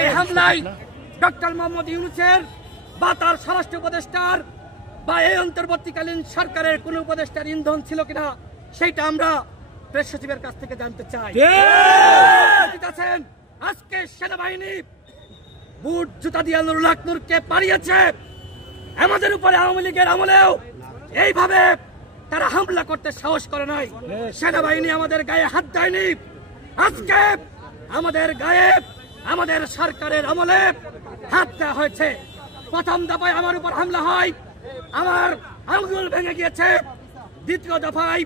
এই হামলায় ডক্টর মোহাম্মদ ইউনূসের বা তার স্বরাষ্ট্র উপদেষ্টার বা এই অন্তর্বর্তীকালীন সরকারের কোন উপদেষ্টার ইন্ধন ছিল কিনা সেটা আমরা প্রেস সচিবের কাছ থেকে জানতে চাই। আজকে সেনাবাহিনী বুট জুতা দিয়ে নুরুল হক নূরকে পালিয়েছে। আমাদের উপরে আওয়ামী লীগের আমলেও এইভাবে তারা হামলা করতে সাহস করে নাই। সেনাবাহিনী আমাদের গায়ে হাত দেয়নি। আজকে আমাদের গায়ে আমাদের সরকারের আমলে হাত দেওয়া হয়েছে। প্রথম দফায় আমার উপর হামলা হয়, আমার আঙ্গুল ভেঙে গিয়েছে। দ্বিতীয় দফায়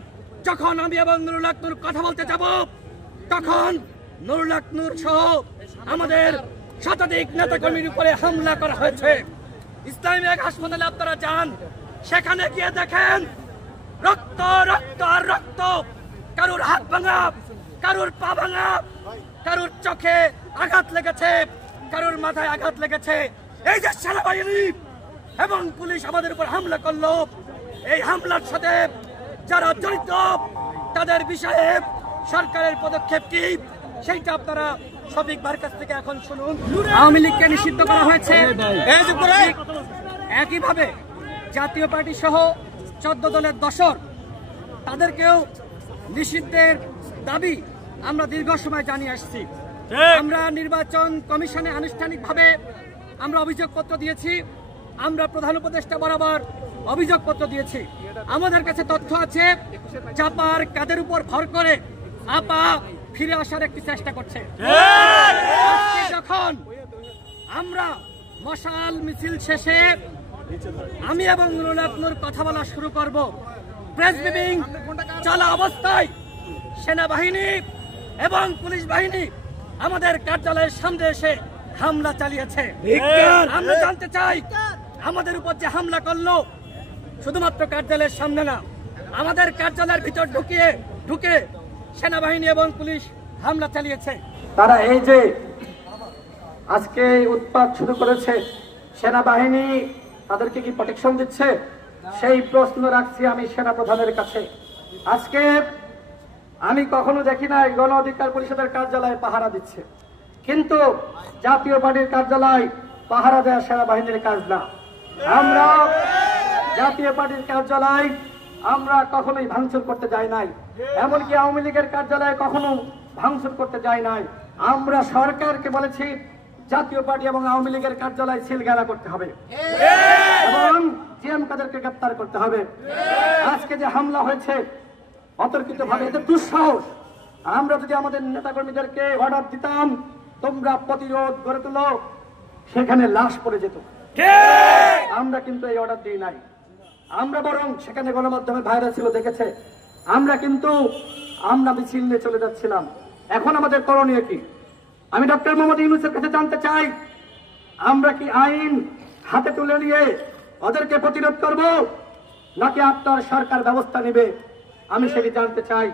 যখন আমি এবং নুরুল হক নূর কথা বলতে যাব, তখন নুরুল হক নূর সহ আমাদের শতাধিক নেতাকর্মীর উপরে হামলা করা হয়েছে। ইসলামী এক হাসপাতালে আপনারা যান, সেখানে গিয়ে দেখেন রক্ত রক্ত আর রক্ত। কারুর হাত ভাঙা, কারুর পা ভাঙা, কারুর চোখে আঘাত লেগেছে, কারুর মাথায় আঘাত লেগেছে। এই যে সেনাবাহিনী এবং পুলিশ আমাদের উপর হামলা করলো, এই হামলার সাথে যারা জড়িত তাদের বিষয়ে সরকারের পদক্ষেপ কি সেইটা আপনারা শফিক ভাইয়ের কাছ থেকে এখন শুনুন। আওয়ামী লীগকে নিষিদ্ধ করা হয়েছে। একইভাবে জাতীয় পার্টি সহ 14 দলের দশর তাদেরকেও নিষিদ্ধের দাবি আমরা দীর্ঘ সময় জানিয়ে আসছি। আমরা নির্বাচন কমিশনে আনুষ্ঠানিকভাবে আমরা অভিযোগপত্র দিয়েছি। আমরা প্রধান উপদেষ্টা বরাবর অভিযোগপত্র দিয়েছি। আমাদের কাছে তথ্য আছে চাপার কাদের উপর ভর করে আপা ফিরে আসার একটি চেষ্টা করছে। যখন আমরা মশাল মিছিল শেষে আমি এবং নুরুল হক নূর কথা বলা শুরু করব, প্রেস ব্রিফিং চলা অবস্থায় সেনাবাহিনী এবং পুলিশ বাহিনী আমাদের কার্যালয়ের সামনে এসে হামলা চালিয়েছে। আমরা জানতে চাই আমাদের উপর যে হামলা করলো শুধুমাত্র কার্যালয়ের সামনে না, আমাদের কার্যালয়ের ভিতর ঢুকে সেনাবাহিনী এবং পুলিশ হামলা চালিয়েছে। তারা এই যে আজকে উৎপাত শুরু করেছে, সেনাবাহিনী তাদেরকে কি প্রোটেকশন দিচ্ছে? সেই প্রশ্ন রাখছি আমি সেনা প্রধানের কাছে। আজকে আমি কখনো দেখি না গণ অধিকার পরিষদের কার্যালয়ে পাহারা দিচ্ছে, কিন্তু জাতীয় পার্টির কার্যালয় পাহারা দেওয়া সেনাবাহিনীর কাজ না। আমরা জাতীয় পার্টির কার্যালয় আমরা কখনোই ভাঙচুর করতে যাই নাই, এমনকি আওয়ামী লীগের কার্যালয়ে কখনো ভাঙচুর করতে যাই নাই। আমরা সরকারকে বলেছি জাতীয় পার্টি এবং আওয়ামী লীগের কার্যালয় সিলগালা করতে হবে এবং জিএম কাদেরকে গ্রেফতার করতে হবে। আজকে যে হামলা হয়েছে অতর্কিত ভাবে, এতে দুঃসাহস। আমরা যদি আমাদের নেতাকর্মীদেরকে অর্ডার দিতাম তোমরা প্রতিরোধ গড়ে তুলো, সেখানে লাশ পড়ে যেত। আমরা কিন্তু এই অর্ডার দিই নাই। আমরা বরং সেখানে গণমাধ্যমে ভাইরাল ছিল, দেখেছে। আমরা মিছিল নিয়ে চলে যাচ্ছিলাম। এখন আমাদের করণীয় কি? আমি ডক্টর মোহাম্মদ ইউনূসের কাছে জানতে চাই, আমরা কি আইন হাতে তুলে নিয়ে ওদেরকে প্রতিরোধ করব, নাকি আপনার সরকার ব্যবস্থা নেবে? আমি সেটি জানতে চাই।